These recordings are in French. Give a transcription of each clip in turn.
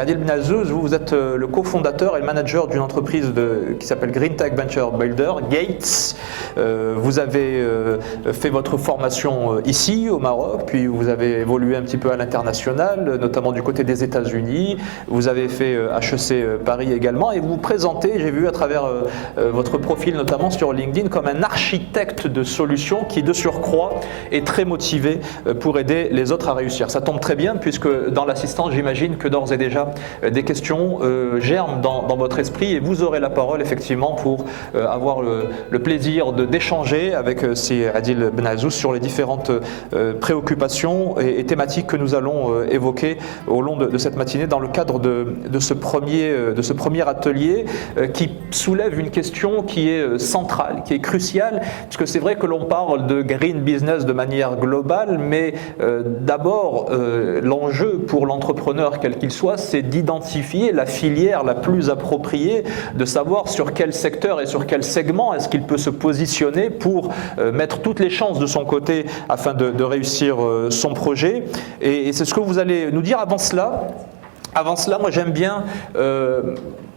Adil Benazzouz, vous êtes le cofondateur et le manager d'une entreprise qui s'appelle Green Tech Venture Builder, Gates. Vous avez fait votre formation ici au Maroc, puis vous avez évolué un petit peu à l'international, notamment du côté des États-Unis. Vous avez fait HEC Paris également et vous vous présentez, j'ai vu à travers votre profil notamment sur LinkedIn, comme un architecte de solutions qui de surcroît est très motivé pour aider les autres à réussir. Ça tombe très bien puisque dans l'assistance, j'imagine que d'ores et déjà des questions germent dans votre esprit et vous aurez la parole effectivement pour avoir le plaisir d'échanger avec Adil Benazzouz sur les différentes préoccupations et thématiques que nous allons évoquer au long de cette matinée dans le cadre de ce premier atelier qui soulève une question qui est centrale, qui est cruciale, puisque c'est vrai que l'on parle de green business de manière globale, mais d'abord l'enjeu pour l'entrepreneur quel qu'il soit, c'est d'identifier la filière la plus appropriée, de savoir sur quel secteur et sur quel segment est-ce qu'il peut se positionner pour mettre toutes les chances de son côté afin de réussir son projet. Et c'est ce que vous allez nous dire. Avant cela, moi j'aime bien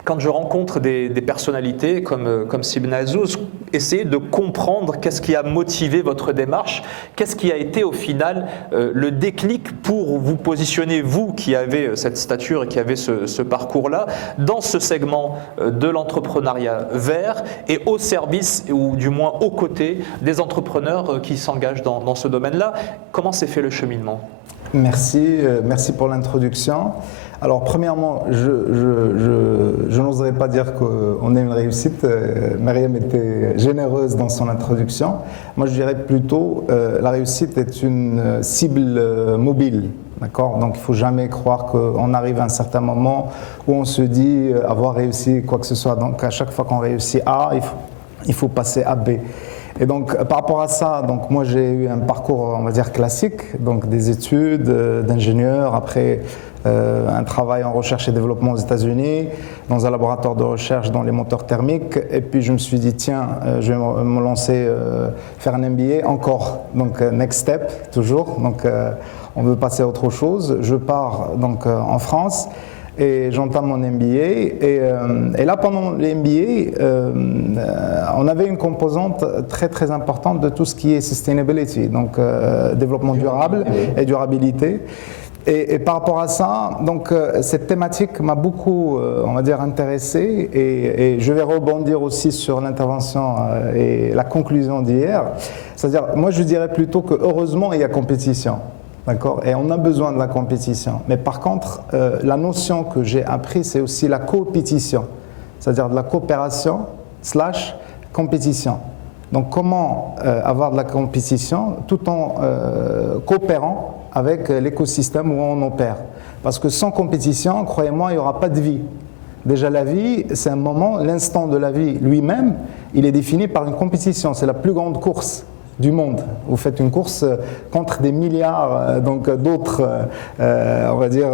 quand je rencontre des personnalités comme Sib Benazzouz, essayer de comprendre qu'est-ce qui a motivé votre démarche, qu'est-ce qui a été au final le déclic pour vous positionner, vous qui avez cette stature et qui avez ce parcours-là, dans ce segment de l'entrepreneuriat vert et au service, ou du moins aux côtés, des entrepreneurs qui s'engagent dans ce domaine-là. Comment s'est fait le cheminement ? Merci pour l'introduction. Alors premièrement, je n'oserais pas dire qu'on est une réussite. Myriam était généreuse dans son introduction. Moi je dirais plutôt la réussite est une cible mobile. D'accord ? Donc il ne faut jamais croire qu'on arrive à un certain moment où on se dit avoir réussi quoi que ce soit. Donc à chaque fois qu'on réussit A, il faut passer à B. Et donc, par rapport à ça, donc moi j'ai eu un parcours, on va dire, classique, donc des études d'ingénieur, après un travail en recherche et développement aux États-Unis, dans un laboratoire de recherche dans les moteurs thermiques, et puis je me suis dit, tiens, je vais me lancer, faire un MBA encore, donc next step, toujours, donc on veut passer à autre chose. Je pars donc en France, et j'entame mon MBA et là pendant le MBA on avait une composante très très importante de tout ce qui est sustainability, donc développement durable et durabilité. Et par rapport à ça, donc cette thématique m'a beaucoup, on va dire, intéressé et je vais rebondir aussi sur l'intervention et la conclusion d'hier. C'est-à-dire, moi je dirais plutôt que heureusement il y a compétition. D'accord ? Et on a besoin de la compétition. Mais par contre, la notion que j'ai apprise, c'est aussi la coopétition, c'est-à-dire de la coopération / compétition. Donc comment avoir de la compétition tout en coopérant avec l'écosystème où on opère. Parce que sans compétition, croyez-moi, il n'y aura pas de vie. Déjà la vie, c'est un moment, l'instant de la vie lui-même, il est défini par une compétition, c'est la plus grande course du monde. Vous faites une course contre des milliards donc d'autres, on va dire,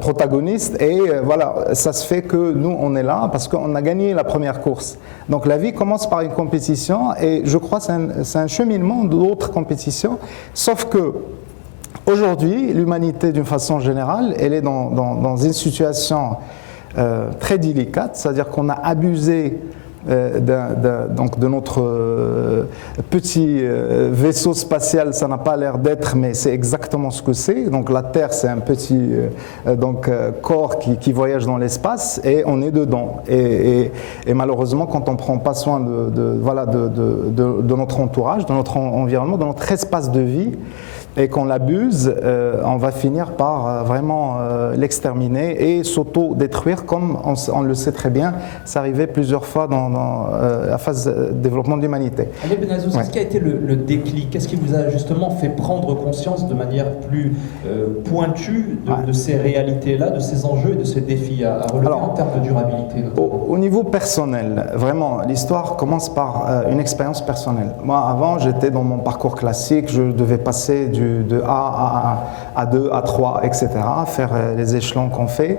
protagonistes. Et voilà, ça se fait que nous, on est là parce qu'on a gagné la première course. Donc la vie commence par une compétition et je crois que c'est un cheminement d'autres compétitions. Sauf que aujourd'hui, l'humanité, d'une façon générale, elle est dans une situation très délicate, c'est-à-dire qu'on a abusé donc de notre petit vaisseau spatial. Ça n'a pas l'air d'être, mais c'est exactement ce que c'est. Donc la Terre, c'est un petit corps qui voyage dans l'espace et on est dedans. Et malheureusement, quand on ne prend pas soin de notre entourage, de notre environnement, de notre espace de vie, et qu'on l'abuse, on va finir par vraiment l'exterminer et s'auto-détruire, comme on le sait très bien, c'est arrivé plusieurs fois dans la phase de développement de l'humanité. Adil Benazzouz, qu'est-ce qui a été le déclic? Qu'est-ce qui vous a justement fait prendre conscience de manière plus pointue de ces réalités-là, de ces enjeux et de ces défis à relever en termes de durabilité? Au niveau personnel, vraiment, l'histoire commence par une expérience personnelle. Moi, avant, j'étais dans mon parcours classique, je devais passer de A à 2, à 3, etc., faire les échelons qu'on fait.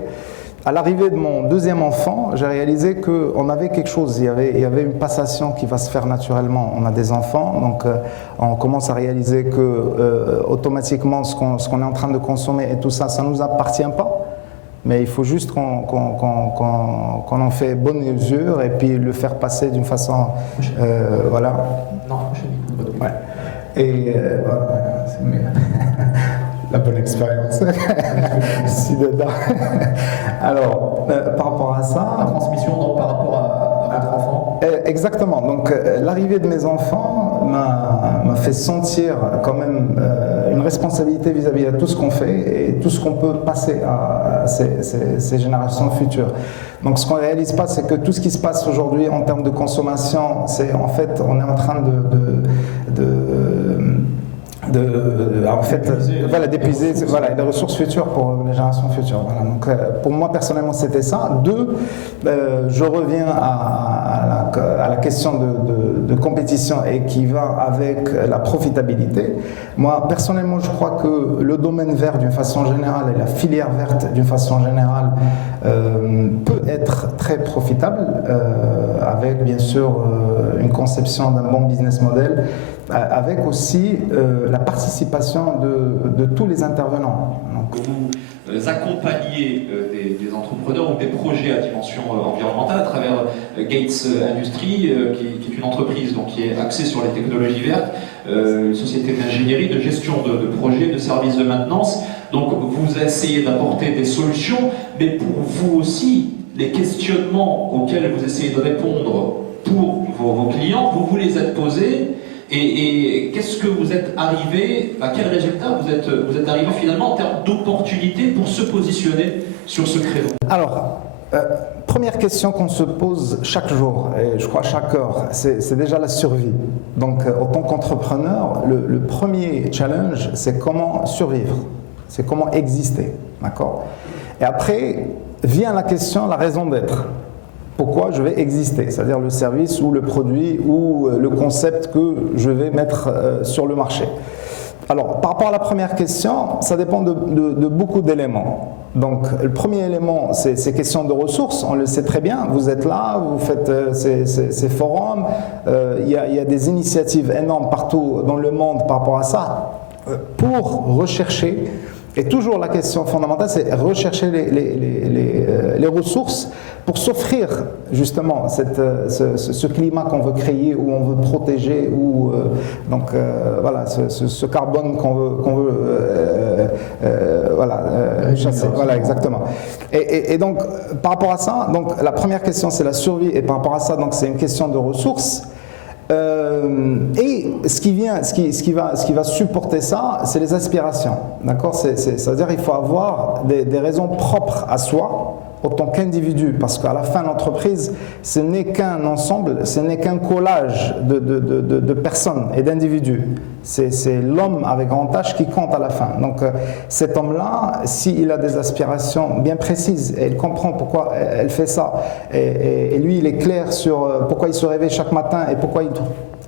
À l'arrivée de mon deuxième enfant, j'ai réalisé qu'on avait quelque chose, il y avait une passation qui va se faire naturellement. On a des enfants, donc on commence à réaliser que automatiquement ce qu'on est en train de consommer et tout ça, ça ne nous appartient pas. Mais il faut juste qu'on en fait bonne mesure et puis le faire passer d'une façon, voilà. Non, ouais. Et voilà, c'est mieux. La bonne expérience. Si dedans. Alors, par rapport à ça. La transmission donc par rapport à votre enfant. Exactement. Donc, l'arrivée de mes enfants m'a fait sentir quand même une responsabilité vis-à-vis de tout ce qu'on fait et tout ce qu'on peut passer à ces générations futures. Donc, ce qu'on ne réalise pas, c'est que tout ce qui se passe aujourd'hui en termes de consommation, c'est en fait, on est en train d'épuiser les ressources futures pour les générations futures. Voilà. Donc, pour moi, personnellement, c'était ça. Deux, je reviens à la question de compétition et qui va avec la profitabilité. Moi, personnellement, je crois que le domaine vert, d'une façon générale, et la filière verte, d'une façon générale, peut être très profitable, avec, bien sûr, une conception d'un bon business model, avec aussi la participation de tous les intervenants. Donc, vous accompagnez des entrepreneurs ou des projets à dimension environnementale à travers Gates Industries, qui est une entreprise donc, qui est axée sur les technologies vertes, une société d'ingénierie, de gestion de projets, de services de maintenance. Donc vous essayez d'apporter des solutions, mais pour vous aussi, les questionnements auxquels vous essayez de répondre pour vos clients, vous les êtes posés. Et qu'est-ce que vous êtes arrivé, à quel résultat vous êtes arrivé finalement en termes d'opportunités pour se positionner sur ce créneau? Alors, première question qu'on se pose chaque jour, et je crois chaque heure, c'est déjà la survie. Donc, en tant qu'entrepreneur, le premier challenge, c'est comment survivre, c'est comment exister, d'accord? Et après, vient la question, la raison d'être. Pourquoi je vais exister, c'est-à-dire le service ou le produit ou le concept que je vais mettre sur le marché. Alors, par rapport à la première question, ça dépend de beaucoup d'éléments. Donc, le premier élément, c'est question de ressources, on le sait très bien, vous êtes là, vous faites ces forums, il y a des initiatives énormes partout dans le monde par rapport à ça, pour rechercher. Et toujours la question fondamentale, c'est rechercher les ressources pour s'offrir justement ce climat qu'on veut créer, où on veut protéger, où voilà, ce carbone qu'on veut chasser. Voilà, exactement. Et donc, par rapport à ça, donc, la première question, c'est la survie, et par rapport à ça, donc, c'est une question de ressources. Et ce qui va supporter ça, c'est les aspirations, d'accord? C'est-à-dire qu'il faut avoir des raisons propres à soi, en tant qu'individu, parce qu'à la fin, l'entreprise, ce n'est qu'un ensemble, ce n'est qu'un collage de personnes et d'individus. C'est l'homme avec grand H qui compte à la fin. Donc cet homme-là, s'il a des aspirations bien précises, et il comprend pourquoi elle fait ça, et lui, il est clair sur pourquoi il se réveille chaque matin et pourquoi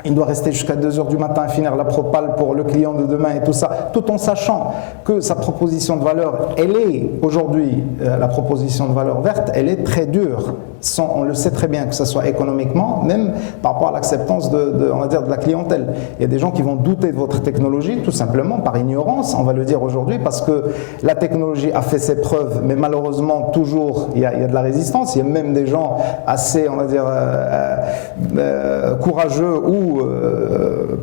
il doit rester jusqu'à 2 h du matin à finir la propale pour le client de demain et tout ça, tout en sachant que sa proposition de valeur, elle est aujourd'hui, la proposition de valeur verte, elle est très dure. On le sait très bien, que ce soit économiquement, même par rapport à l'acceptance on va dire, de la clientèle. Il y a des gens qui vont douter de votre technologie, tout simplement par ignorance, on va le dire aujourd'hui, parce que la technologie a fait ses preuves, mais malheureusement, toujours, il y a de la résistance. Il y a même des gens assez, on va dire, courageux ou,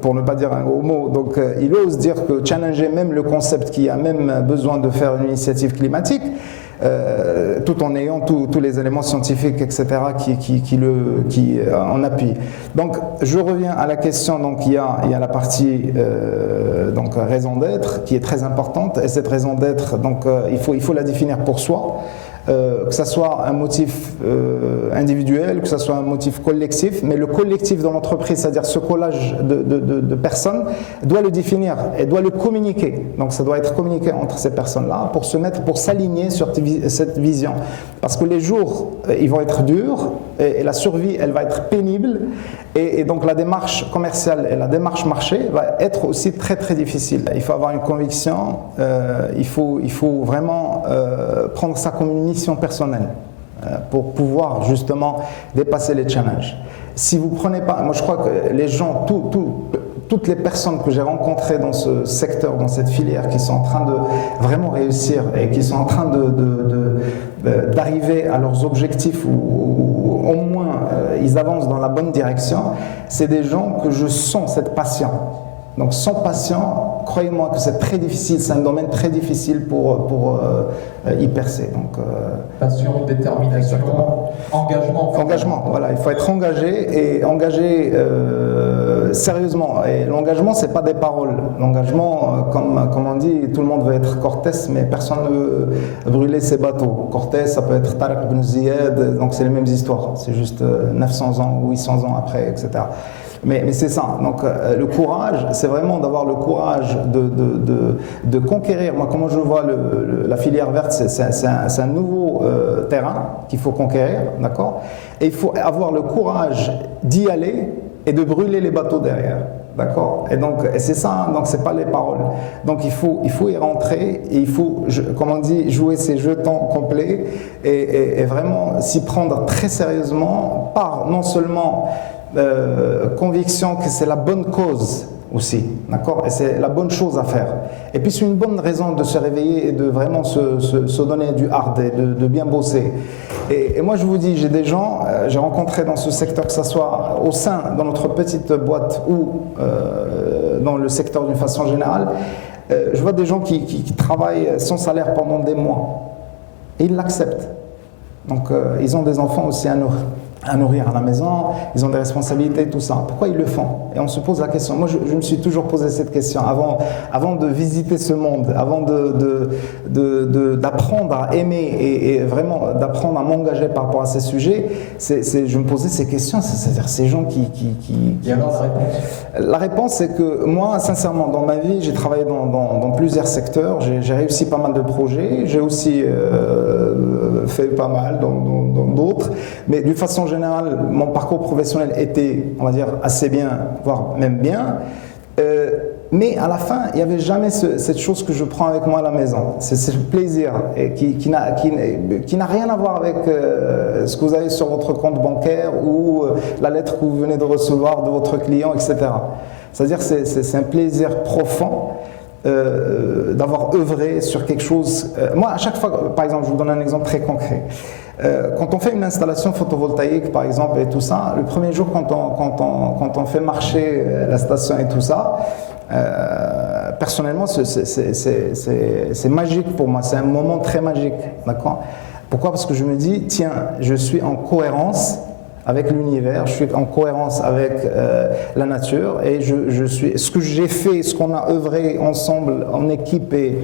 pour ne pas dire un gros mot, donc il ose dire que challenger même le concept qui a même besoin de faire une initiative climatique, tout en ayant tous les éléments scientifiques, etc., qui en appuient. Donc, je reviens à la question. Donc, il y a la partie donc raison d'être qui est très importante, et cette raison d'être, donc il faut la définir pour soi. Que ce soit un motif individuel, que ce soit un motif collectif, mais le collectif dans l'entreprise, c'est-à-dire ce collage de personnes, doit le définir et doit le communiquer. Donc ça doit être communiqué entre ces personnes-là pour s'aligner sur cette vision. Parce que les jours, ils vont être durs et la survie, elle va être pénible, et donc la démarche commerciale et la démarche marché va être aussi très très difficile. Il faut avoir une conviction, il faut vraiment prendre ça comme une mission personnelle pour pouvoir justement dépasser les challenges. Si vous prenez pas, moi je crois que les gens, toutes les personnes que j'ai rencontrées dans ce secteur, dans cette filière, qui sont en train de vraiment réussir et qui sont en train d'arriver à leurs objectifs ou au moins ils avancent dans la bonne direction, c'est des gens que je sens cette passion. Donc sans passion, croyez-moi que c'est très difficile, c'est un domaine très difficile pour y percer. Donc, passion, détermination, engagement. Engagement, voilà, il faut être engagé et engagé sérieusement. Et l'engagement, c'est pas des paroles. L'engagement, comme on dit, tout le monde veut être Cortés, mais personne ne veut brûler ses bateaux. Cortés, ça peut être Tariq ibn Ziyad, donc c'est les mêmes histoires. C'est juste 900 ans ou 800 ans après, etc. Mais c'est ça. Donc le courage, c'est vraiment d'avoir le courage de conquérir. Moi, comment je vois la filière verte, c'est un nouveau terrain qu'il faut conquérir, d'accord ? Et il faut avoir le courage d'y aller et de brûler les bateaux derrière, d'accord ? Et c'est ça. Donc c'est pas les paroles. Donc il faut y rentrer et il faut, comme on dit, jouer ses jetons complets et vraiment s'y prendre très sérieusement par non seulement conviction que c'est la bonne cause aussi, d'accord, et c'est la bonne chose à faire. Et puis c'est une bonne raison de se réveiller et de vraiment se donner du hard et de bien bosser. Et moi je vous dis, j'ai des gens, j'ai rencontré dans ce secteur, que ce soit au sein de notre petite boîte ou dans le secteur d'une façon générale, je vois des gens qui travaillent sans salaire pendant des mois et ils l'acceptent. Donc ils ont des enfants aussi à nourrir à la maison, ils ont des responsabilités, tout ça. Pourquoi ils le font? Et on se pose la question. Moi, je me suis toujours posé cette question avant de visiter ce monde, avant d'apprendre à aimer et vraiment d'apprendre à m'engager par rapport à ces sujets. Je me posais ces questions, c'est-à-dire ces gens qui... Et alors la réponse? La réponse, c'est que moi, sincèrement, dans ma vie, j'ai travaillé dans plusieurs secteurs, j'ai réussi pas mal de projets, j'ai aussi fait pas mal dans d'autres, mais d'une façon générale, mon parcours professionnel était, on va dire, assez bien, voire même bien. Mais à la fin, il n'y avait jamais cette chose que je prends avec moi à la maison. C'est ce plaisir et qui n'a rien à voir avec ce que vous avez sur votre compte bancaire ou la lettre que vous venez de recevoir de votre client, etc. C'est-à-dire c'est un plaisir profond d'avoir œuvré sur quelque chose. Moi, à chaque fois, par exemple, je vous donne un exemple très concret. Quand on fait une installation photovoltaïque, par exemple, et tout ça, le premier jour, quand on fait marcher la station et tout ça, personnellement, c'est magique pour moi. C'est un moment très magique, d'accord ? Pourquoi ? Parce que je me dis, tiens, je suis en cohérence avec l'univers, je suis en cohérence avec la nature et je suis, ce que j'ai fait, ce qu'on a œuvré ensemble en équipe et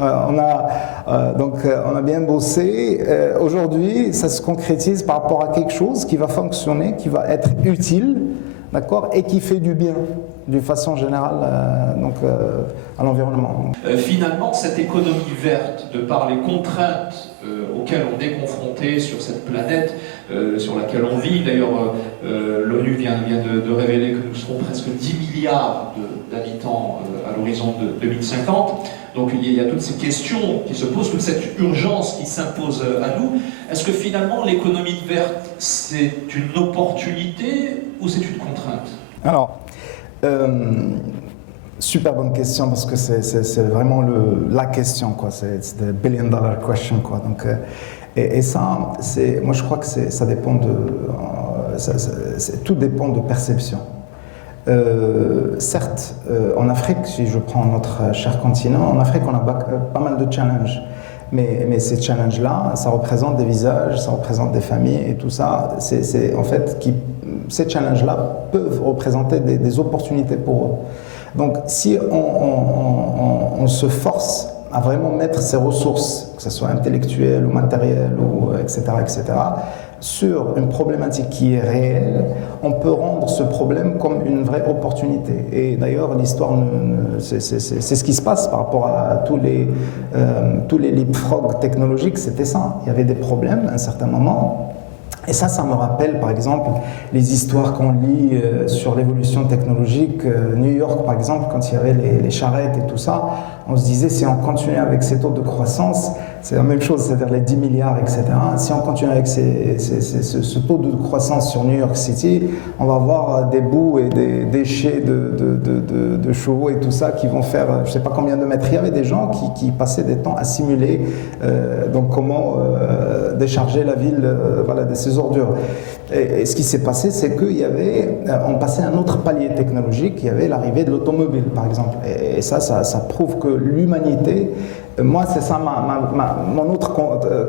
on a bien bossé. Aujourd'hui, ça se concrétise par rapport à quelque chose qui va fonctionner, qui va être utile, d'accord, et qui fait du bien d'une façon générale à l'environnement. Finalement, cette économie verte, de par les contraintes auxquelles on est confronté sur cette planète sur laquelle on vit, d'ailleurs l'ONU vient de révéler que nous serons presque 10 milliards d'habitants à l'horizon de 2050, donc il y a toutes ces questions qui se posent, toute cette urgence qui s'impose à nous. Est-ce que finalement l'économie verte, c'est une opportunité ou c'est une contrainte? Alors, super bonne question parce que c'est vraiment la question, quoi. C'est the billion dollar question, quoi. Donc, et ça, moi je crois que ça dépend tout dépend de perception. Certes, en Afrique, si je prends notre cher continent, en Afrique on a pas mal de challenges. Mais ces challenges-là, ça représente des visages, ça représente des familles et tout ça. En fait, ces challenges-là peuvent représenter des opportunités pour eux. Donc, si on se force à vraiment mettre ses ressources, que ce soit intellectuelles ou matérielles, ou etc., sur une problématique qui est réelle, on peut rendre ce problème comme une vraie opportunité. Et d'ailleurs, l'histoire, c'est ce qui se passe par rapport à tous les leapfrogs technologiques, c'était ça. Il y avait des problèmes à un certain moment. Et ça me rappelle par exemple les histoires qu'on lit sur l'évolution technologique. New York par exemple, quand il y avait les charrettes et tout ça, on se disait si on continue avec ces taux de croissance, c'est la même chose, c'est-à-dire les 10 milliards, etc. Si on continue avec ce taux de croissance sur New York City, on va avoir des bouts et des déchets de chevaux et tout ça qui vont faire, je ne sais pas combien de mètres. Il y avait des gens qui passaient des temps à simuler donc comment décharger la ville voilà, de ces ordures. Et ce qui s'est passé, c'est qu'on passait à un autre palier technologique, il y avait l'arrivée de l'automobile, par exemple. Et ça prouve que l'humanité, moi, c'est ça mon autre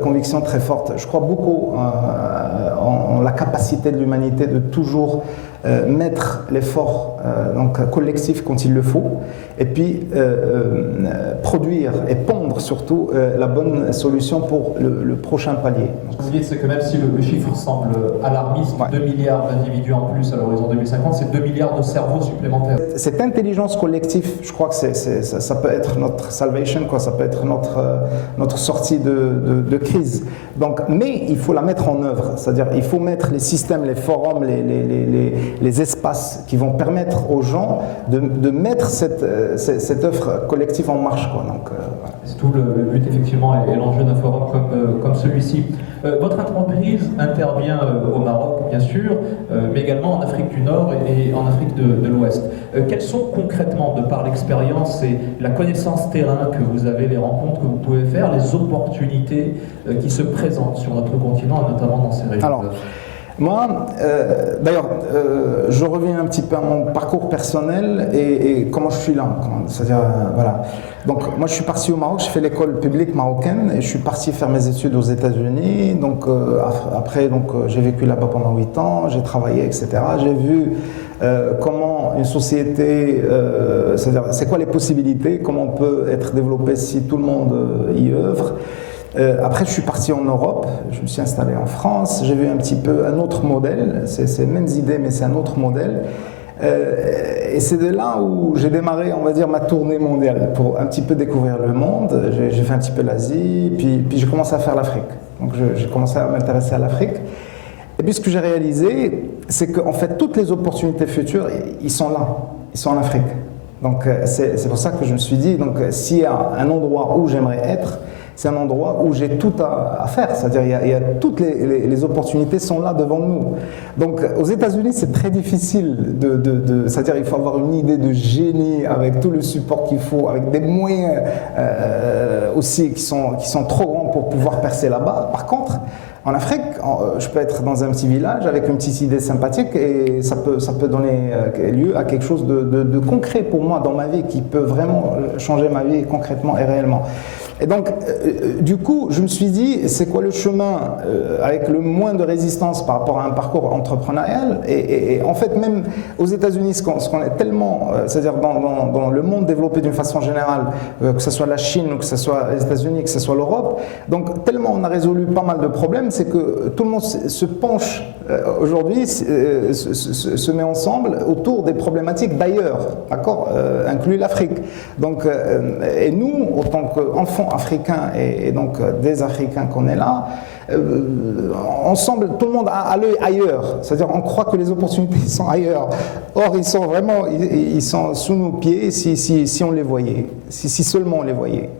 conviction très forte. Je crois beaucoup en la capacité de l'humanité de toujours mettre l'effort collectif quand il le faut, et puis produire et pondre surtout la bonne solution pour le prochain palier. Ce que vous dites, c'est que même si le chiffre semble alarmiste, 2 milliards d'individus en plus à l'horizon 2050, c'est 2 milliards de cerveaux supplémentaires. Cette intelligence collective, je crois que ça peut être notre salvation, quoi, ça peut être notre sortie de crise. Donc, mais il faut la mettre en œuvre, c'est-à-dire il faut mettre les systèmes, les forums, les espaces qui vont permettre aux gens de mettre cette œuvre collective en marche, quoi. Donc, voilà. C'est tout le but effectivement et l'enjeu d'un forum comme celui-ci. Votre entreprise intervient au Maroc, bien sûr, mais également en Afrique du Nord et en Afrique de l'Ouest. Quelles sont concrètement, de par l'expérience et la connaissance terrain que vous avez, les rencontres que vous pouvez faire, les opportunités qui se présentent sur notre continent, et notamment dans ces régions? Alors, moi, d'ailleurs, je reviens un petit peu à mon parcours personnel et comment je suis là. C'est-à-dire, voilà. Donc, moi, je suis parti au Maroc, j'ai fait l'école publique marocaine et je suis parti faire mes études aux États-Unis. Donc, après, j'ai vécu là-bas pendant 8 ans, j'ai travaillé, etc. J'ai vu comment une société, c'est-à-dire, c'est quoi les possibilités, comment on peut être développé si tout le monde y œuvre. Après, je suis parti en Europe, je me suis installé en France, j'ai vu un petit peu un autre modèle, c'est les mêmes idées, mais c'est un autre modèle. Et c'est de là où j'ai démarré, on va dire, ma tournée mondiale pour un petit peu découvrir le monde. J'ai fait un petit peu l'Asie, puis j'ai commencé à faire l'Afrique. Donc j'ai commencé à m'intéresser à l'Afrique. Et puis ce que j'ai réalisé, c'est qu'en fait, toutes les opportunités futures, ils sont là, ils sont en Afrique. Donc c'est pour ça que je me suis dit, donc s'il y a un endroit où j'aimerais être, c'est un endroit où j'ai tout à faire, c'est-à-dire il y a toutes les opportunités sont là devant nous. Donc aux États-Unis c'est très difficile c'est-à-dire il faut avoir une idée de génie avec tout le support qu'il faut, avec des moyens aussi qui sont trop grands pour pouvoir percer là-bas. Par contre, en Afrique, je peux être dans un petit village avec une petite idée sympathique et ça peut donner lieu à quelque chose de concret pour moi dans ma vie qui peut vraiment changer ma vie concrètement et réellement. Et donc, du coup, je me suis dit, c'est quoi le chemin avec le moins de résistance par rapport à un parcours entrepreneurial et en fait, même aux États-Unis, ce qu'on est tellement, c'est-à-dire dans le monde développé d'une façon générale, que ce soit la Chine, ou que ce soit les États-Unis, que ce soit l'Europe, donc tellement on a résolu pas mal de problèmes, c'est que tout le monde se penche aujourd'hui, se met ensemble autour des problématiques d'ailleurs, d'accord, inclus l'Afrique. Donc, et nous, en tant qu'enfants africains et donc des Africains qu'on est là, ensemble, tout le monde a l'œil ailleurs. C'est-à-dire, on croit que les opportunités sont ailleurs. Or, ils sont vraiment, ils sont sous nos pieds si on les voyait, si seulement on les voyait.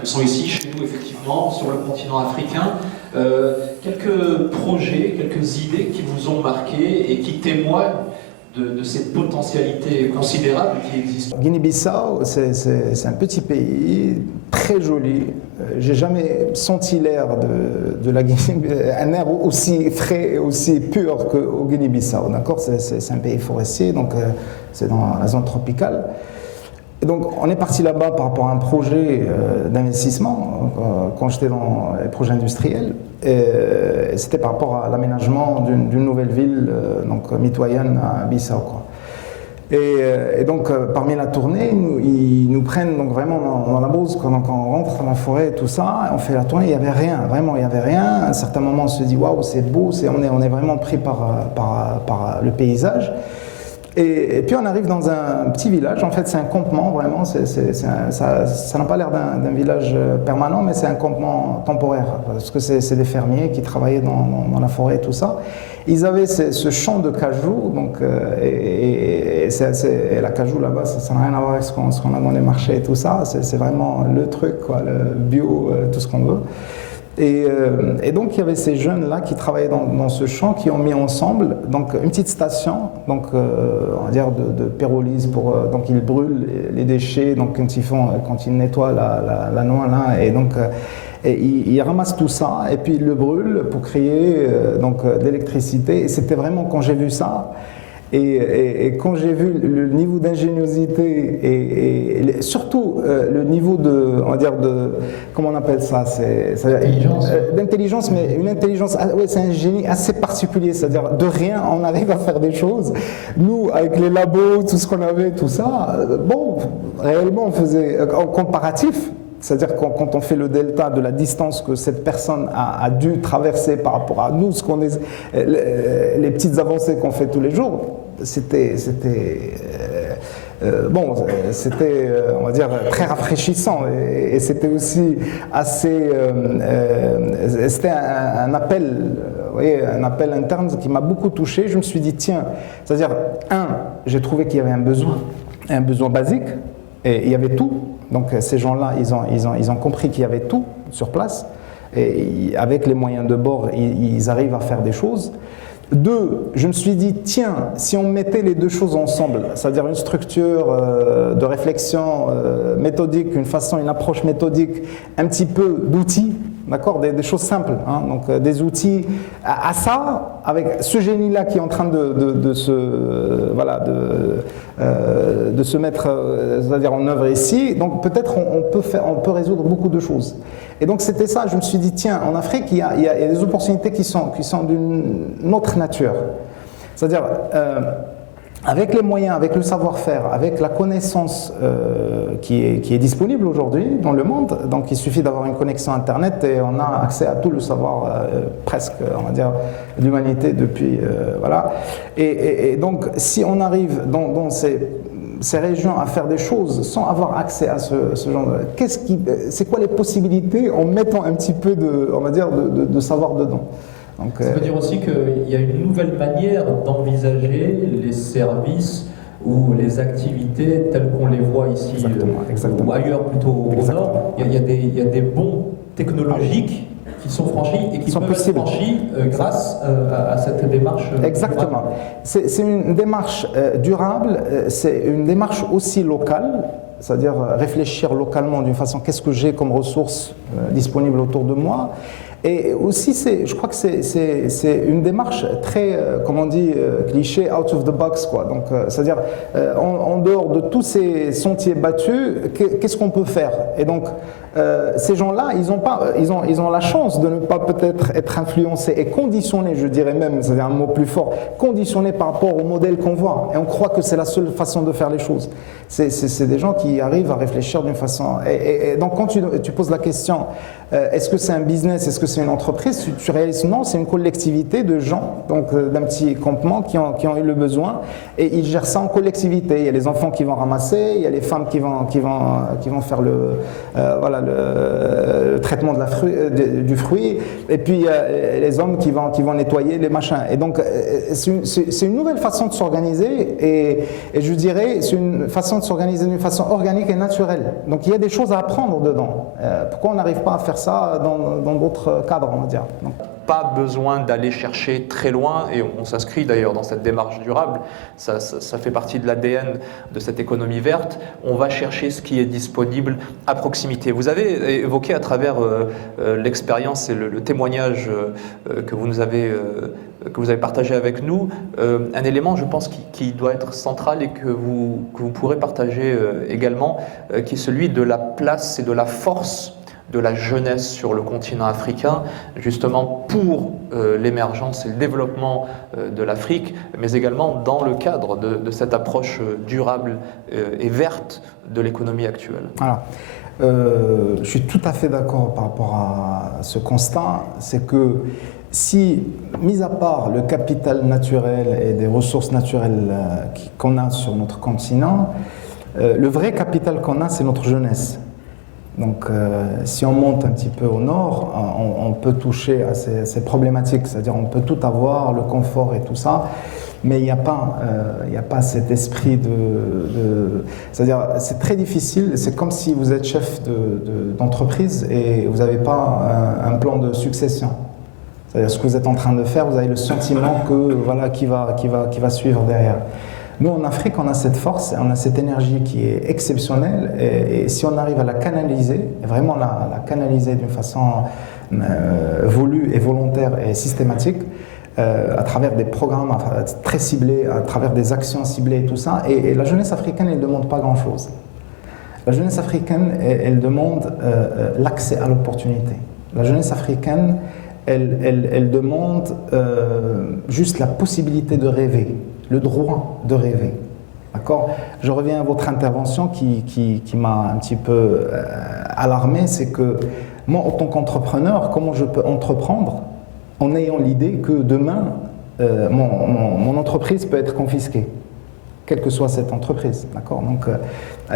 Elles sont ici, chez nous, effectivement, sur le continent africain. Quelques projets, quelques idées qui vous ont marqué et qui témoignent de cette potentialité considérable qui existe. Guinée-Bissau, c'est un petit pays très joli. J'ai jamais senti l'air de la Guinée, un air aussi frais et aussi pur qu'au Guinée-Bissau. D'accord, c'est un pays forestier, donc c'est dans la zone tropicale. Et donc, on est parti là-bas par rapport à un projet d'investissement, quand j'étais dans les projets industriels. Et c'était par rapport à l'aménagement d'une nouvelle ville donc mitoyenne à Bissau, quoi. Et donc, parmi la tournée, ils nous prennent donc vraiment dans la brousse, quoi. Donc, on rentre dans la forêt et tout ça, on fait la tournée, il n'y avait rien, vraiment, il n'y avait rien. À un certain moment, on se dit, waouh, c'est beau, on est vraiment pris par le paysage. Et puis on arrive dans un petit village, en fait c'est un campement vraiment, ça n'a pas l'air d'un village permanent, mais c'est un campement temporaire, parce que c'est des fermiers qui travaillaient dans la forêt et tout ça. Ils avaient ce champ de cajou, donc, et la cajou là-bas, ça n'a rien à voir avec ce qu'on a dans les marchés et tout ça, c'est vraiment le truc, quoi, le bio, tout ce qu'on veut. Et donc il y avait ces jeunes-là qui travaillaient dans ce champ, qui ont mis ensemble donc, une petite station, donc, on va dire de pyrolyse, donc ils brûlent les déchets donc, quand ils nettoient la noix là, et donc ils ramassent tout ça et puis ils le brûlent pour créer donc, de l'électricité. Et c'était vraiment quand j'ai vu ça, et quand j'ai vu le niveau d'ingéniosité et surtout le niveau on va dire comment on appelle ça, d'intelligence, mais une intelligence, ouais, c'est un génie assez particulier, c'est-à-dire de rien on arrive à faire des choses. Nous, avec les labos, tout ce qu'on avait, tout ça, bon, réellement on faisait en comparatif. C'est-à-dire quand on fait le delta de la distance que cette personne a dû traverser par rapport à nous, les petites avancées qu'on fait tous les jours, c'était on va dire, très rafraîchissant, et c'était aussi assez, c'était un appel, vous voyez, un appel interne qui m'a beaucoup touché. Je me suis dit, tiens, c'est-à-dire, j'ai trouvé qu'il y avait un besoin basique, et il y avait tout. Donc ces gens-là, ils ont compris qu'il y avait tout sur place, et avec les moyens de bord, ils arrivent à faire des choses. 2, je me suis dit, tiens, si on mettait les deux choses ensemble, c'est-à-dire une structure de réflexion méthodique, une approche méthodique, un petit peu d'outils, d'accord, des choses simples, hein, donc des outils à ça, avec ce génie-là qui est en train de se mettre, c'est-à-dire en œuvre ici, donc peut-être on peut résoudre beaucoup de choses. Et donc c'était ça, je me suis dit, tiens, en Afrique, il y a des opportunités qui sont d'une autre nature. C'est-à-dire, avec les moyens, avec le savoir-faire, avec la connaissance qui est disponible aujourd'hui dans le monde, donc il suffit d'avoir une connexion Internet et on a accès à tout le savoir presque, on va dire, de l'humanité depuis, voilà. Et donc si on arrive dans ces régions à faire des choses sans avoir accès à ce genre de... c'est quoi les possibilités en mettant un petit peu on va dire, de savoir dedans? Donc, ça veut dire aussi qu'il y a une nouvelle manière d'envisager les services ou les activités telles qu'on les voit ici, exactement. Ou ailleurs plutôt au nord. Il y a des bons technologiques qui sont franchis et qui peuvent être franchis grâce à cette démarche. Exactement. C'est une démarche durable, c'est une démarche aussi locale, c'est-à-dire réfléchir localement d'une façon, qu'est-ce que j'ai comme ressources disponibles autour de moi. Et aussi, je crois que c'est une démarche très, comme on dit, cliché, out of the box, quoi. Donc, c'est-à-dire, en dehors de tous ces sentiers battus, qu'est-ce qu'on peut faire? Et donc, ces gens-là, ils ont la chance de ne pas peut-être être influencés et conditionnés, je dirais même, c'est un mot plus fort, conditionnés par rapport au modèle qu'on voit. Et on croit que c'est la seule façon de faire les choses. C'est des gens qui arrivent à réfléchir d'une façon... Et donc, quand tu poses la question, est-ce que c'est un business, est-ce que c'est une entreprise, tu réalises non, c'est une collectivité de gens, donc d'un petit campement qui ont eu le besoin, et ils gèrent ça en collectivité. Il y a les enfants qui vont ramasser, il y a les femmes qui vont faire le traitement du fruit, et puis les hommes qui vont nettoyer les machins. Et donc c'est une nouvelle façon de s'organiser, et je dirais c'est une façon de s'organiser d'une façon organique et naturelle. Donc il y a des choses à apprendre dedans. Pourquoi on n'arrive pas à faire ça dans d'autres cadres, on va dire. Donc, pas besoin d'aller chercher très loin, et on s'inscrit d'ailleurs dans cette démarche durable, ça fait partie de l'ADN de cette économie verte. On va chercher ce qui est disponible à proximité. Vous avez évoqué à travers l'expérience et le témoignage que vous avez partagé avec nous, un élément, je pense, qui doit être central et que vous pourrez partager également, qui est celui de la place et de la force de la jeunesse sur le continent africain, justement pour l'émergence et le développement de l'Afrique, mais également dans le cadre de cette approche durable et verte de l'économie actuelle. Voilà. Je suis tout à fait d'accord par rapport à ce constat, c'est que si, mis à part le capital naturel et des ressources naturelles qu'on a sur notre continent, le vrai capital qu'on a, c'est notre jeunesse. Donc, si on monte un petit peu au nord, on peut toucher à ces problématiques, c'est-à-dire on peut tout avoir, le confort et tout ça, mais il n'y a pas cet esprit c'est-à-dire c'est très difficile, c'est comme si vous êtes chef d'entreprise et vous n'avez pas un plan de succession. C'est-à-dire ce que vous êtes en train de faire, vous avez le sentiment que voilà qui va suivre derrière. Nous en Afrique, on a cette force, on a cette énergie qui est exceptionnelle et si on arrive à la canaliser, vraiment la canaliser d'une façon voulue et volontaire et systématique, à travers des programmes très ciblés, à travers des actions ciblées et tout ça, et la jeunesse africaine, elle ne demande pas grand-chose. La jeunesse africaine, elle demande l'accès à l'opportunité. La jeunesse africaine, elle demande juste la possibilité de rêver, le droit de rêver. D'accord ? Je reviens à votre intervention qui m'a un petit peu alarmé, c'est que moi, en tant qu'entrepreneur, comment je peux entreprendre en ayant l'idée que demain, mon entreprise peut être confisquée, quelle que soit cette entreprise. D'accord ? Donc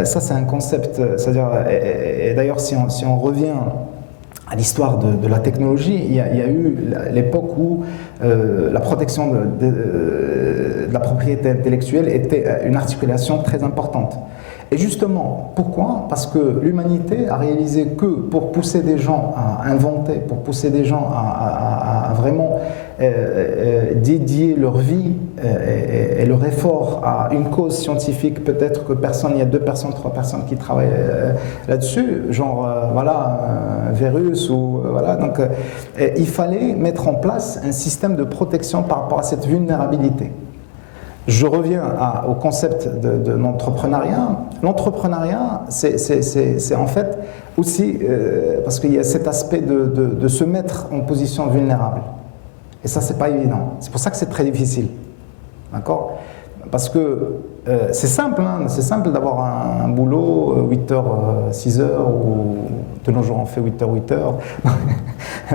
ça, c'est un concept, c'est-à-dire, et d'ailleurs, si on revient à l'histoire de la technologie, il y a eu l'époque où la protection de la propriété intellectuelle était une articulation très importante. Et justement, pourquoi ? Parce que l'humanité a réalisé que pour pousser des gens à inventer, pour pousser des gens à vraiment dédier leur vie et leur effort à une cause scientifique, peut-être que il y a 2 personnes, 3 personnes qui travaillent là-dessus, genre virus ou voilà. Donc, il fallait mettre en place un système de protection par rapport à cette vulnérabilité. Je reviens au concept de l'entrepreneuriat. L'entrepreneuriat, c'est en fait aussi, parce qu'il y a cet aspect de se mettre en position vulnérable. Et ça, c'est pas évident. C'est pour ça que c'est très difficile. D'accord ? Parce que c'est simple, hein, c'est simple d'avoir un boulot, 8h, 6h, ou de nos jours on fait 8h, 8h,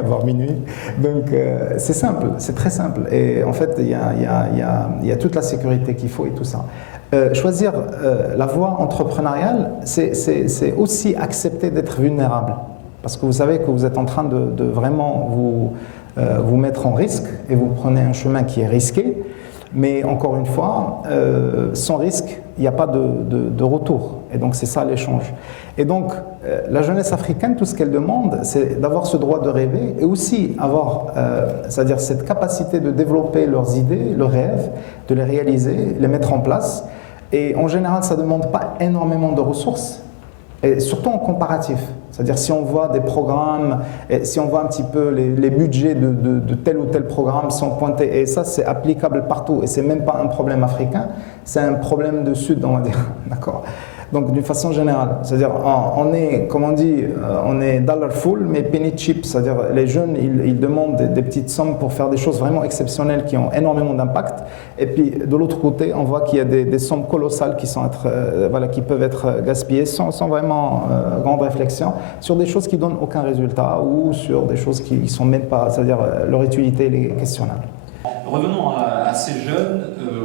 voire minuit. Donc c'est simple, c'est très simple. Et en fait, il y a toute la sécurité qu'il faut et tout ça. Choisir la voie entrepreneuriale, c'est aussi accepter d'être vulnérable. Parce que vous savez que vous êtes en train de vraiment vous mettre en risque et vous prenez un chemin qui est risqué. Mais encore une fois, sans risque, il n'y a pas de retour. Et donc c'est ça l'échange. Et donc la jeunesse africaine, tout ce qu'elle demande, c'est d'avoir ce droit de rêver et aussi avoir, c'est-à-dire cette capacité de développer leurs idées, leurs rêves, de les réaliser, les mettre en place. Et en général, ça ne demande pas énormément de ressources. Et surtout en comparatif, c'est-à-dire si on voit des programmes, et si on voit un petit peu les budgets de tel ou tel programme sont pointés, et ça c'est applicable partout, et c'est même pas un problème africain, c'est un problème de Sud, on va dire, d'accord ? Donc d'une façon générale, c'est-à-dire on est, comme on dit, on est dollarful mais penny cheap, c'est-à-dire les jeunes ils demandent des petites sommes pour faire des choses vraiment exceptionnelles qui ont énormément d'impact, et puis de l'autre côté on voit qu'il y a des sommes colossales qui peuvent être gaspillées sans vraiment grande réflexion sur des choses qui donnent aucun résultat ou sur des choses qui sont même pas, c'est-à-dire leur utilité est questionnable. Revenons à ces jeunes,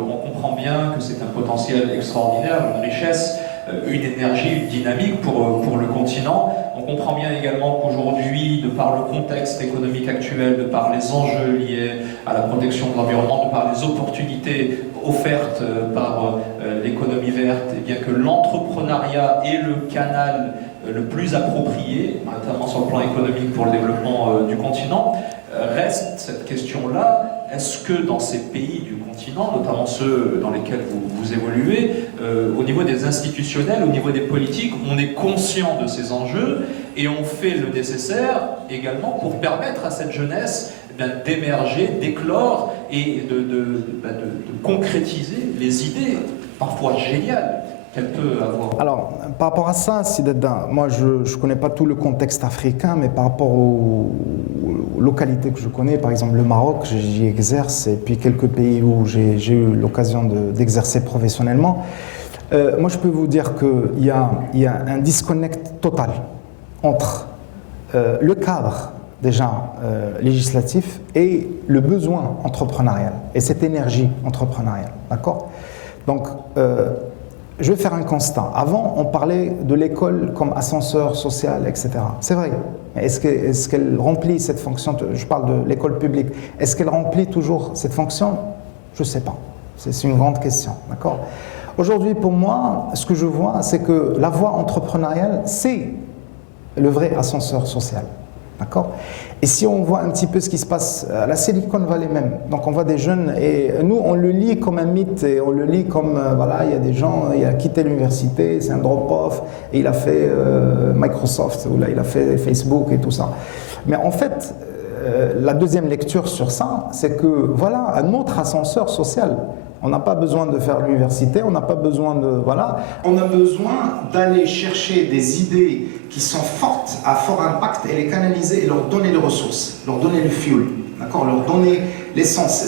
on comprend bien que c'est un potentiel extraordinaire, une richesse, une énergie, une dynamique pour le continent. On comprend bien également qu'aujourd'hui, de par le contexte économique actuel, de par les enjeux liés à la protection de l'environnement, de par les opportunités offertes par l'économie verte, et bien que l'entrepreneuriat est le canal le plus approprié, notamment sur le plan économique pour le développement du continent, reste cette question-là. Est-ce que dans ces pays du continent, notamment ceux dans lesquels vous évoluez, au niveau des institutionnels, au niveau des politiques, on est conscient de ces enjeux et on fait le nécessaire également pour permettre à cette jeunesse d'émerger, d'éclore et de concrétiser les idées, parfois géniales, qu'elle peut avoir? Alors, par rapport à ça, Sidedda, moi je ne connais pas tout le contexte africain, mais par rapport aux localités que je connais, par exemple le Maroc, j'y exerce, et puis quelques pays où j'ai eu l'occasion d'exercer professionnellement, moi je peux vous dire qu'il y a un disconnect total entre le cadre déjà législatif et le besoin entrepreneurial et cette énergie entrepreneuriale, d'accord? Donc, je vais faire un constat. Avant, on parlait de l'école comme ascenseur social, etc. C'est vrai. Mais est-ce qu'elle remplit cette fonction? Je parle de l'école publique. Est-ce qu'elle remplit toujours cette fonction? Je ne sais pas. C'est une grande question, d'accord? Aujourd'hui, pour moi, ce que je vois, c'est que la voie entrepreneuriale, c'est le vrai ascenseur social. D'accord? Et si on voit un petit peu ce qui se passe à la Silicon Valley même, donc on voit des jeunes, et nous on le lit comme un mythe, et on le lit comme, voilà, il y a des gens, il a quitté l'université, c'est un drop-off, et il a fait Microsoft, ou là il a fait Facebook et tout ça. Mais en fait, la deuxième lecture sur ça, c'est que voilà un autre ascenseur social. On n'a pas besoin de faire l'université, on n'a pas besoin de... Voilà. On a besoin d'aller chercher des idées qui sont fortes, à fort impact, et les canaliser et leur donner les ressources, leur donner le fuel, d'accord, leur donner l'essence.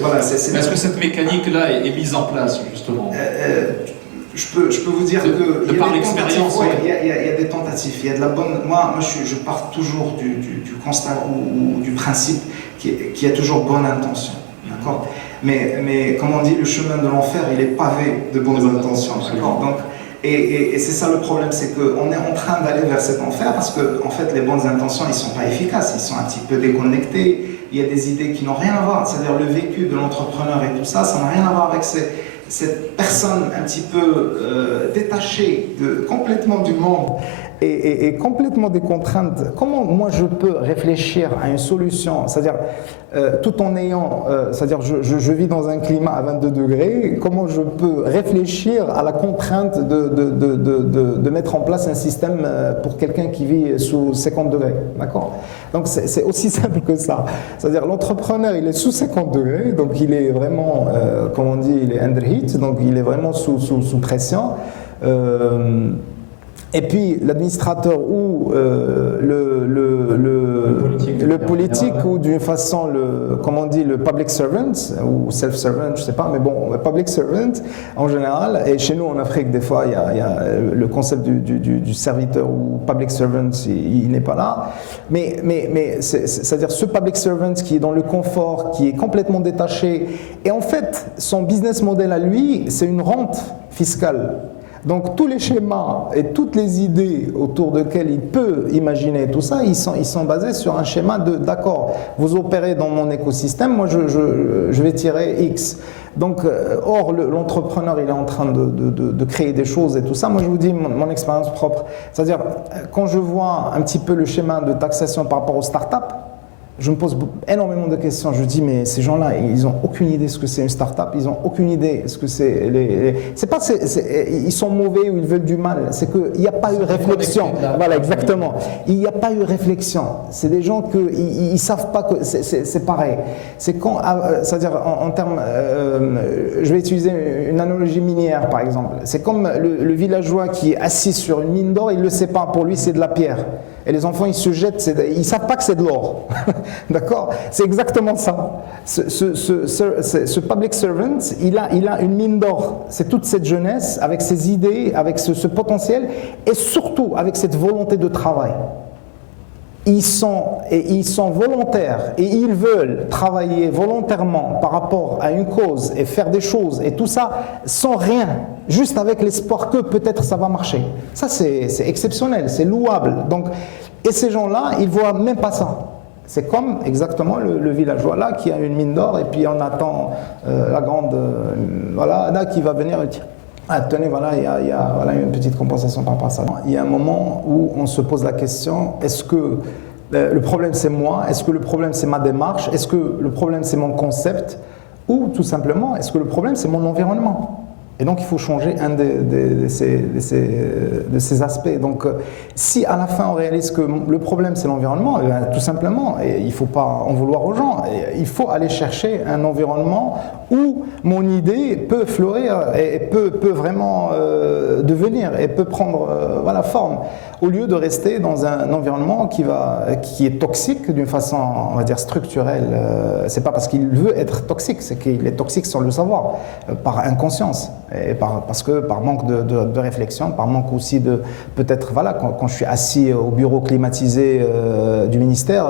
Voilà, est-ce que cette mécanique-là est mise en place, justement? Je peux vous dire que... par l'expérience, il y a des tentatives, il y a de la bonne... Moi je pars toujours du constat ou du principe qu'il y a toujours bonne intention, d'accord? Mais comme on dit, le chemin de l'enfer, il est pavé de bonnes intentions. Donc, et c'est ça le problème, c'est qu'on est en train d'aller vers cet enfer parce que en fait, les bonnes intentions, ils ne sont pas efficaces, ils sont un petit peu déconnectés. Il y a des idées qui n'ont rien à voir. C'est-à-dire le vécu de l'entrepreneur et tout ça, ça n'a rien à voir avec cette personne un petit peu détachée complètement du monde et complètement des contraintes. Comment moi je peux réfléchir à une solution, c'est-à-dire tout en ayant, c'est-à-dire je vis dans un climat à 22 degrés, comment je peux réfléchir à la contrainte de mettre en place un système pour quelqu'un qui vit sous 50 degrés, d'accord? Donc c'est aussi simple que ça, c'est-à-dire l'entrepreneur il est sous 50 degrés, donc il est vraiment, comme on dit, il est under heat, donc il est vraiment sous pression. Et puis l'administrateur ou le politique ou d'une façon, comment on dit, le public servant ou self-servant, je ne sais pas, mais bon, le public servant en général, et chez nous en Afrique des fois il y a le concept du serviteur ou public servant, il n'est pas là, mais c'est-à-dire ce public servant qui est dans le confort, qui est complètement détaché, et en fait son business model à lui, c'est une rente fiscale. Donc tous les schémas et toutes les idées autour desquelles il peut imaginer tout ça, ils sont basés sur un schéma de d'accord, vous opérez dans mon écosystème, moi je vais tirer X. Donc or l'entrepreneur il est en train de créer des choses et tout ça, moi je vous dis mon expérience propre, c'est-à-dire quand je vois un petit peu le schéma de taxation par rapport aux startups, je me pose énormément de questions. Je dis, mais ces gens-là, ils n'ont aucune idée ce que c'est une start-up, ils n'ont aucune idée ce que c'est. C'est pas, ils sont mauvais ou ils veulent du mal, c'est qu'il n'y a pas eu réflexion. Voilà, exactement. Il n'y a pas eu réflexion. C'est des gens qui ne savent pas que c'est pareil. C'est quand, c'est-à-dire en termes, je vais utiliser une analogie minière par exemple. C'est comme le villageois qui est assis sur une mine d'or, il ne le sait pas, pour lui c'est de la pierre. Et les enfants, ils se jettent, ils ne savent pas que c'est de l'or. D'accord? C'est exactement ça. Ce public servant, il a une mine d'or. C'est toute cette jeunesse, avec ses idées, avec ce potentiel, et surtout avec cette volonté de travail. Ils sont volontaires et ils veulent travailler volontairement par rapport à une cause et faire des choses et tout ça sans rien, juste avec l'espoir que peut-être ça va marcher. Ça c'est exceptionnel, c'est louable. Donc, et ces gens-là, ils ne voient même pas ça. C'est comme exactement le villageois là qui a une mine d'or et puis on attend la grande, voilà, là qui va venir et dire ah, tenez, voilà, il y a voilà, une petite compensation par rapport à ça. Il y a un moment où on se pose la question, est-ce que le problème c'est moi? Est-ce que le problème c'est ma démarche? Est-ce que le problème c'est mon concept? Ou tout simplement, est-ce que le problème c'est mon environnement? Et donc il faut changer un de ces aspects. Donc si à la fin on réalise que le problème c'est l'environnement, tout simplement, et il ne faut pas en vouloir aux gens, il faut aller chercher un environnement où mon idée peut fleurir et peut vraiment devenir et peut prendre voilà, forme, au lieu de rester dans un environnement qui est toxique d'une façon, on va dire, structurelle. C'est pas parce qu'il veut être toxique, c'est qu'il est toxique sans le savoir, par inconscience. Et parce que par manque de réflexion, par manque aussi de peut-être voilà quand je suis assis au bureau climatisé du ministère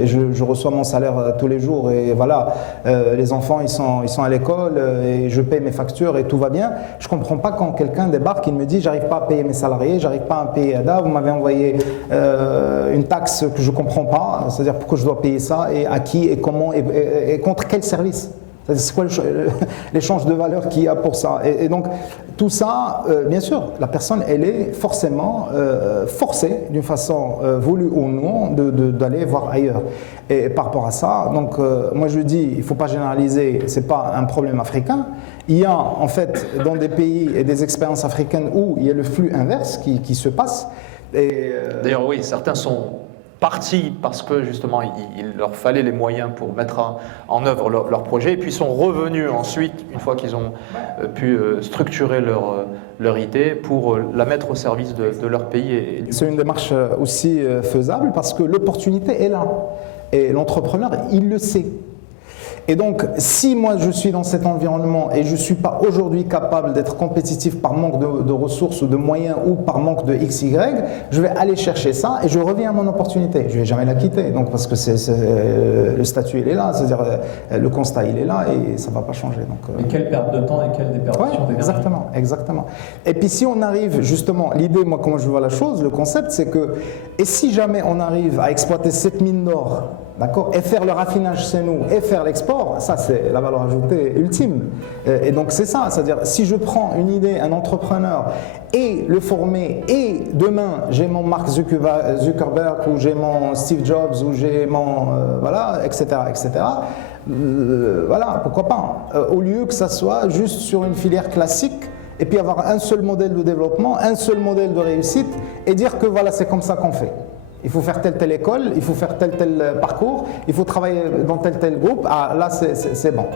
et je reçois mon salaire tous les jours et voilà les enfants ils sont à l'école et je paye mes factures et tout va bien, je comprends pas quand quelqu'un débarque et me dit j'arrive pas à payer mes salariés, j'arrive pas à payer ADA, vous m'avez envoyé une taxe que je comprends pas, c'est-à-dire pourquoi je dois payer ça et à qui et comment et contre quel service. C'est quoi l'échange de valeur qu'il y a pour ça et donc tout ça, bien sûr, la personne elle est forcément forcée d'une façon voulue ou non d'aller voir ailleurs. Et par rapport à ça, donc moi je dis, il ne faut pas généraliser, c'est pas un problème africain. Il y a en fait dans des pays et des expériences africaines où il y a le flux inverse qui se passe. D'ailleurs oui, certains sont partis parce que justement il leur fallait les moyens pour mettre en œuvre leur projet et puis sont revenus ensuite une fois qu'ils ont pu structurer leur idée pour la mettre au service de leur pays. C'est une démarche aussi faisable parce que l'opportunité est là et l'entrepreneur il le sait. Et donc, si moi je suis dans cet environnement et je ne suis pas aujourd'hui capable d'être compétitif par manque de ressources ou de moyens ou par manque de XY, je vais aller chercher ça et je reviens à mon opportunité. Je ne vais jamais la quitter, donc, parce que le statut il est là, c'est-à-dire le constat il est là et ça ne va pas changer. Donc, et quelle perte de temps et quelle déperdition d'énergie. Exactement. Et puis si on arrive justement, l'idée, moi comment je vois la chose, le concept c'est que, et si jamais on arrive à exploiter cette mine d'or, d'accord, et faire le raffinage chez nous et faire l'export, ça c'est la valeur ajoutée ultime. Et donc c'est ça, c'est-à-dire si je prends une idée, un entrepreneur et le former et demain j'ai mon Mark Zuckerberg ou j'ai mon Steve Jobs ou j'ai mon voilà, etc. Voilà, pourquoi pas, au lieu que ça soit juste sur une filière classique et puis avoir un seul modèle de développement, un seul modèle de réussite et dire que voilà c'est comme ça qu'on fait. Il faut faire telle école, il faut faire tel parcours, il faut travailler dans tel groupe, ah là c'est bon.